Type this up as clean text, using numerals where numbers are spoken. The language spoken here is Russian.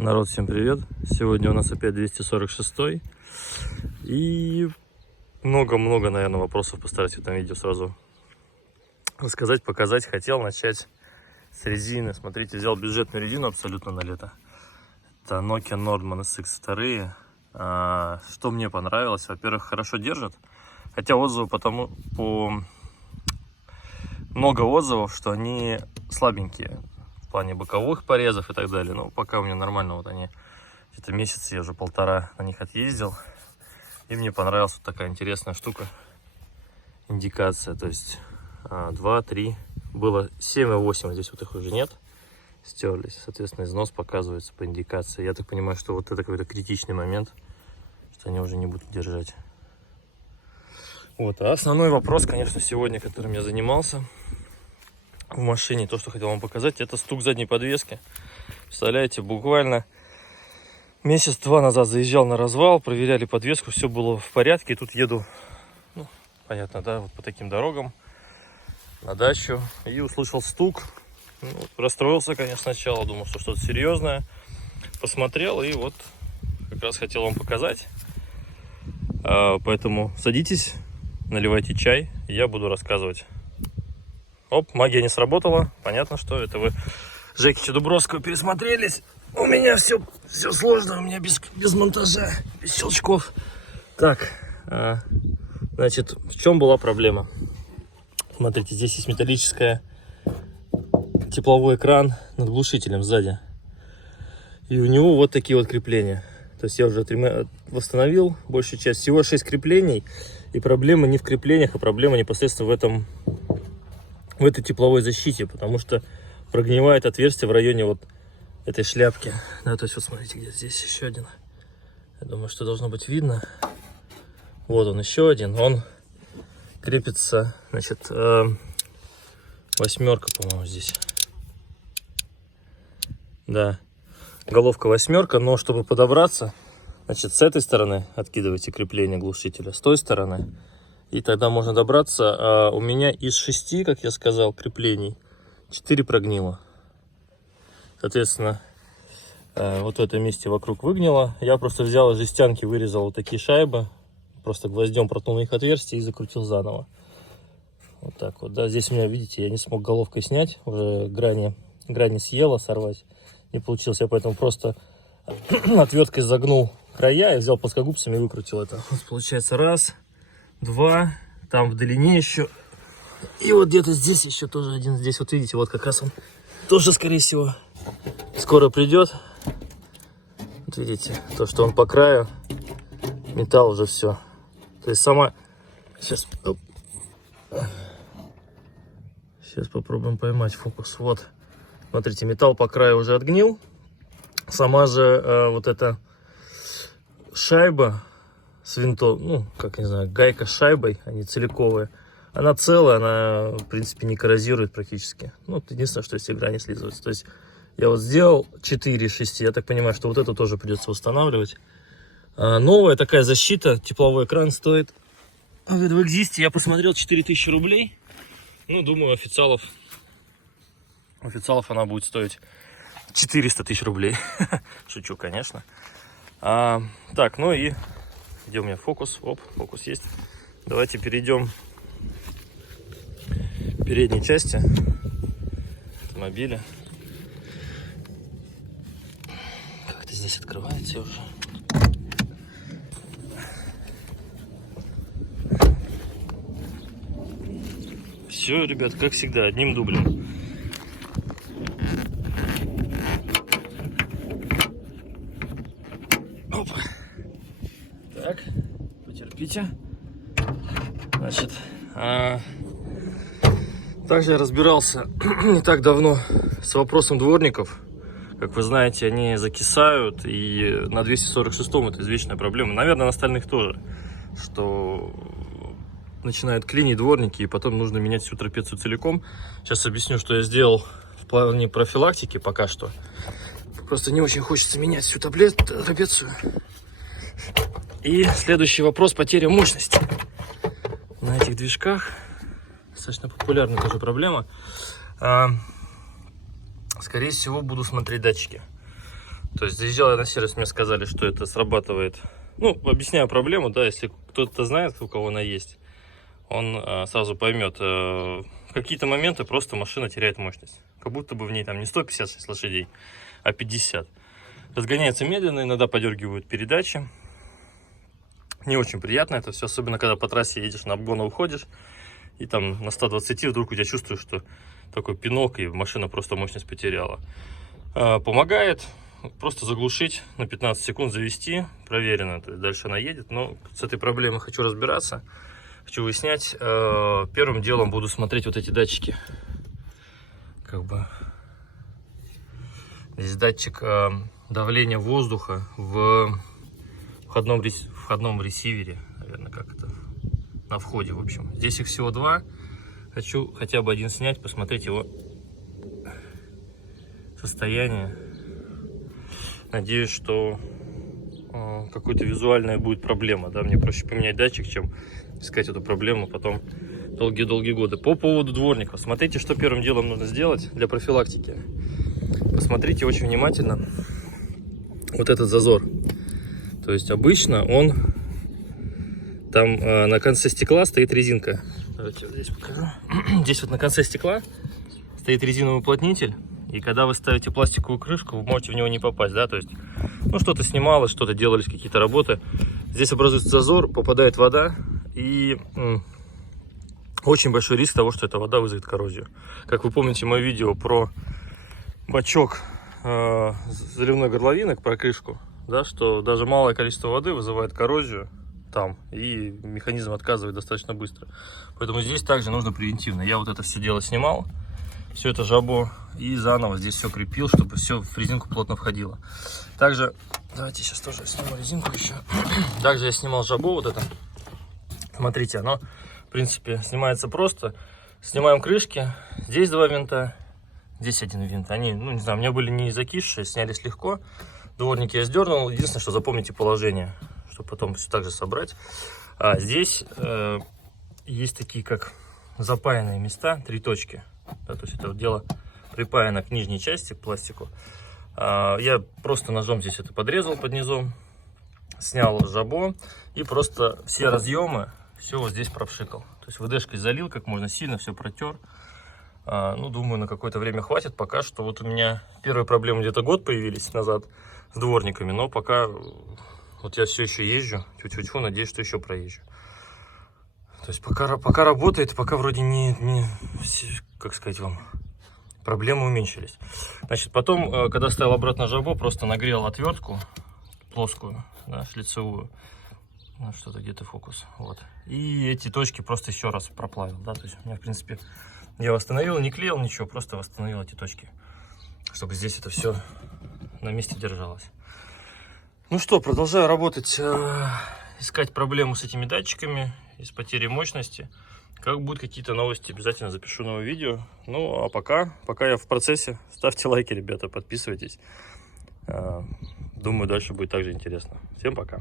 Народ, всем привет! Сегодня у нас опять 246 и много-много, наверное, вопросов постараюсь в этом видео сразу рассказать, показать. Хотел начать с резины. Смотрите, взял бюджетную резину абсолютно на лето. Это Nokian Nordman SX2. Что мне понравилось? Во-первых, хорошо держит, хотя отзывы много отзывов, что они слабенькие в плане боковых порезов и так далее. Но пока у меня нормально, вот они где-то месяц, я уже полтора на них отъездил, и мне понравилась вот такая интересная штука, индикация. То есть 2, 3, было 7 и 8, здесь вот их уже нет, стерлись, соответственно износ показывается по индикации. Я так понимаю, что вот это какой-то критичный момент, что они уже не будут держать. Вот, а основной вопрос, конечно, сегодня, которым я занимался в машине, то, что хотел вам показать, это стук задней подвески. Представляете, буквально месяц-два назад заезжал на развал, проверяли подвеску, все было в порядке. И тут еду, ну, понятно, да, вот по таким дорогам на дачу, и услышал стук. Ну, расстроился, конечно, сначала, думал, что что-то серьезное. Посмотрел, и вот как раз хотел вам показать. Поэтому садитесь, наливайте чай, и я буду рассказывать. Оп, магия не сработала. Понятно, что это вы Жекича Дубровского пересмотрелись. У меня все сложно, у меня без монтажа, без щелчков. Так, значит, в чем была проблема? Смотрите, здесь есть металлическая тепловой экран над глушителем сзади. И у него вот такие вот крепления. То есть я уже восстановил большую часть. Всего 6 креплений. И проблема не в креплениях, а проблема непосредственно в этой тепловой защите. Потому что прогнивает отверстие в районе вот этой шляпки. Да, то есть вот смотрите, где здесь еще один. Я думаю, что должно быть видно. Вот он, еще один. Он крепится, значит, восьмерка, по-моему, здесь. Да, головка восьмерка, но чтобы подобраться, значит, с этой стороны откидываете крепление глушителя, с той стороны, и тогда можно добраться. У меня из 6, как я сказал, креплений 4 прогнило. Соответственно, вот в этом месте вокруг выгнило. Я просто взял из жестянки, вырезал вот такие шайбы, просто гвоздем проткнул на их отверстие и закрутил заново. Вот так вот. Да, здесь у меня, видите, я не смог головкой снять, уже грани съела, сорвать не получилось. Я поэтому просто отверткой загнул края и взял плоскогубцами и выкрутил это. Вот получается 1, 2, там в длине еще. И вот где-то здесь еще тоже один. Здесь вот видите, вот как раз он тоже, скорее всего, скоро придет. Вот видите, то, что он по краю, металл уже все. То есть сама... Сейчас попробуем поймать фокус. Вот, смотрите, металл по краю уже отгнил. Сама же вот эта шайба с винтом, ну, как не знаю, гайка с шайбой, они целиковые, она целая, она, в принципе, не коррозирует практически. Ну, единственное, что если грани слизываются. То есть я вот сделал 4 из 6, я так понимаю, что вот эту тоже придется устанавливать. Новая такая защита, тепловой экран стоит в Экзисте, я посмотрел, 4000 рублей. Ну, думаю, официалов она будет стоить 400 тысяч рублей. Шучу, конечно. Так, ну и где у меня фокус? Оп, фокус есть. Давайте перейдем к передней части автомобиля. Как-то здесь открывается уже. Все, ребят, как всегда, одним дублем. Оп. Так, потерпите. Значит, также я разбирался не так давно с вопросом дворников. Как вы знаете, они закисают, и на 246-м это извечная проблема. Наверное, на остальных тоже, что начинают клинить дворники, и потом нужно менять всю трапецию целиком. Сейчас объясню, что я сделал в плане профилактики пока что. Просто не очень хочется менять всю трапецию. И следующий вопрос — потеря мощности. На этих движках достаточно популярная тоже проблема. Скорее всего, буду смотреть датчики. То есть заезжал я на сервис, мне сказали, что это срабатывает. Ну, объясняю проблему, да, если кто-то знает, у кого она есть, он сразу поймет. В какие-то моменты просто машина теряет мощность. Как будто бы в ней там не 156 лошадей, а 50. Разгоняется медленно, иногда подергивают передачи. Не очень приятно это все, особенно когда по трассе едешь, на обгон уходишь, и там на 120 вдруг у тебя чувствуешь, что такой пинок, и машина просто мощность потеряла. Помогает просто заглушить на 15 секунд, завести, проверено, то есть дальше она едет. Но с этой проблемой хочу разбираться, хочу выяснять. Первым делом буду смотреть вот эти датчики. Как бы здесь датчик давления воздуха в входном ресивере, наверное, как это, на входе, в общем. Здесь их всего два. Хочу хотя бы один снять, посмотреть его состояние. Надеюсь, что какой-то визуальная будет проблема, да, мне проще поменять датчик, чем искать эту проблему потом долгие-долгие годы. По поводу дворников, смотрите, что первым делом нужно сделать для профилактики. Посмотрите очень внимательно вот этот зазор. То есть обычно он там на конце стекла стоит резинка. Давайте вот здесь покажу. Здесь вот на конце стекла стоит резиновый уплотнитель. И когда вы ставите пластиковую крышку, вы можете в него не попасть, да, то есть, ну, что-то снималось, что-то делались, какие-то работы. Здесь образуется зазор, попадает вода, и очень большой риск того, что эта вода вызовет коррозию. Как вы помните мое видео про бачок заливной горловины, про крышку, да, что даже малое количество воды вызывает коррозию там, и механизм отказывает достаточно быстро. Поэтому здесь также нужно превентивно. Я вот это все дело снимал, все это жабо, и заново здесь все крепил, чтобы все в резинку плотно входило. Также, давайте сейчас тоже сниму резинку еще. Также я снимал жабо вот это. Смотрите, оно, в принципе, снимается просто. Снимаем крышки. Здесь два винта, здесь один винт. Они, ну, не знаю, у меня были не закисшие, снялись легко. Дворники я сдернул. Единственное, что запомните положение, чтобы потом все так же собрать. А здесь есть такие, как запаянные места, 3 точки. Да, то есть это вот дело припаяно к нижней части, к пластику. Я просто ножом здесь это подрезал под низом, снял жабо и просто все разъемы, все вот здесь пропшикал. То есть ВДшкой залил как можно сильно, все протер. Ну, думаю, на какое-то время хватит. Пока что вот у меня первые проблемы где-то год появились назад с дворниками, но пока вот я все еще езжу, тю-тю-тю, надеюсь, что еще проезжу. То есть пока работает, пока вроде не как сказать вам, проблемы уменьшились. Значит, потом, когда ставил обратно жабо, просто нагрел отвертку плоскую, да, шлицевую. Ну, что-то где-то фокус. Вот. И эти точки просто еще раз проплавил. Да? То есть у меня, в принципе, я восстановил, не клеил ничего, просто восстановил эти точки, чтобы здесь это все на месте держалось. Ну что, продолжаю работать, искать проблему с этими датчиками, с потерей мощности. Как будут какие-то новости, обязательно запишу новое видео. Ну, а пока я в процессе. Ставьте лайки, ребята, подписывайтесь. Думаю, дальше будет также интересно. Всем пока.